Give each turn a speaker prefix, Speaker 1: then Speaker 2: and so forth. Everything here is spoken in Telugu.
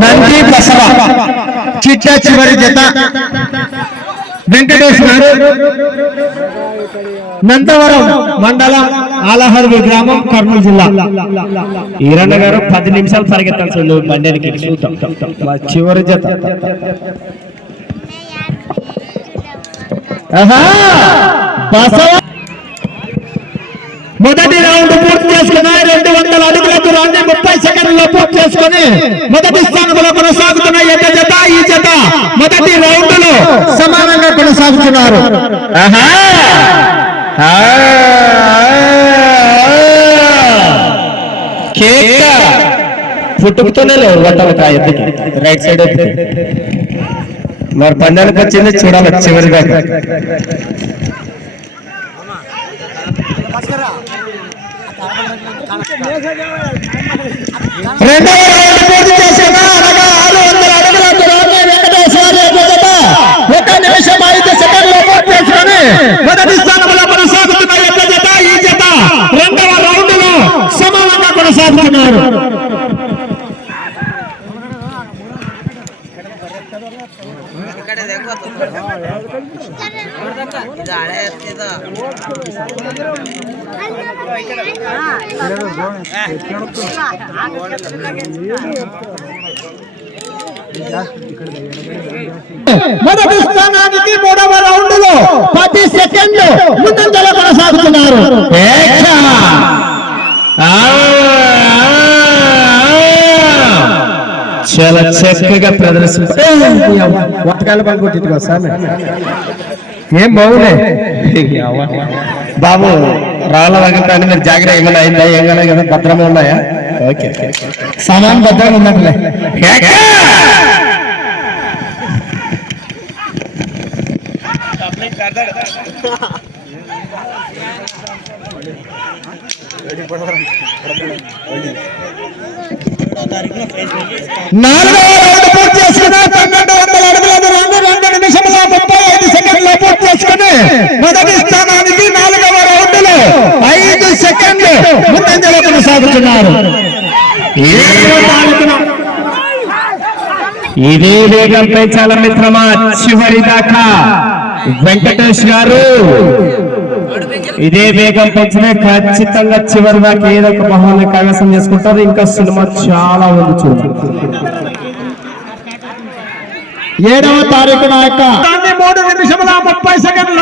Speaker 1: నంది బసవ చిట్ట చివరి జత. వెంకటేష్ గారు నందవరం మండలం ఆలహర్వి గ్రామం కర్నూలు జిల్లా.
Speaker 2: ఈరన్న గారు పది నిమిషాలు పరిగెత్తాల్సింది బండికి చూద్దాం.
Speaker 1: మా చివరి జత. మొదటి రౌండ్ పూర్తి చేసుకుని రెండు వందల అడుగుల దూరాన్ని ముప్పై సెకండ్లలో పూర్తి చేసుకుని మొదటి స్థానంలో కొనసాగుతున్న యొక్క జత ఈ జత మొదటి రౌండ్లో సమానంగా కొనసాగుతున్నారు. ఆహా! ఆ!
Speaker 2: కేక! పుట్టుకుతూనే లేవు గట్టలక ఎత్తుకి. రైట్ సైడ్ ఎత్తుకి. మరి పందానికి వచ్చింది చూడాలి చివరి దాకా
Speaker 1: రెండవ రౌండ్ పూర్తి చేసిన అనగా ఆరు వందల అడుగుల దూరాన్ని వెంకటేశ్వర ఎదుట ఒక నిమిషం ఐదు స్థానంలో కొనసాగుతున్న ఎట్ల జత ఈ జత రెండవ రౌండ్ మొదటి స్థానానికి మూడవ రౌండ్లో పది సెకండ్లు ముందంజలో కొనసాగుతున్నారు!
Speaker 2: చాలా చక్కగా
Speaker 1: పని కొట్టిట్టుకో సామె? ఏం బాగులే
Speaker 2: బాబు రాళ్ళ వగంటాన్ని మీరు జాగ్రత్త ఏమైనా అయిందా? ఏం కదా భద్రంగా ఉన్నాయా? ఓకే.
Speaker 1: సమాన్ భద్రంగా ఉన్నట్లే. నాలుగవ సెకండ్లు ముందంజలో కొనసాగుతున్నారు
Speaker 2: ఇదే వేగం పెంచాల మిత్రమా చివరి దాకా. వెంకటేష్ గారు ఇదే వేగం పెంచితే ఖచ్చితంగా చివరి దాకా ఏదో ఒక మొహాన్ని కైవసం చేసుకుంటారు. ఇంకా సినిమా చాలా ఉంది చూడండి.
Speaker 1: ఏడవ తారీఖున యొక్క మూడు నిమిషముల ముప్పై సెకండ్ల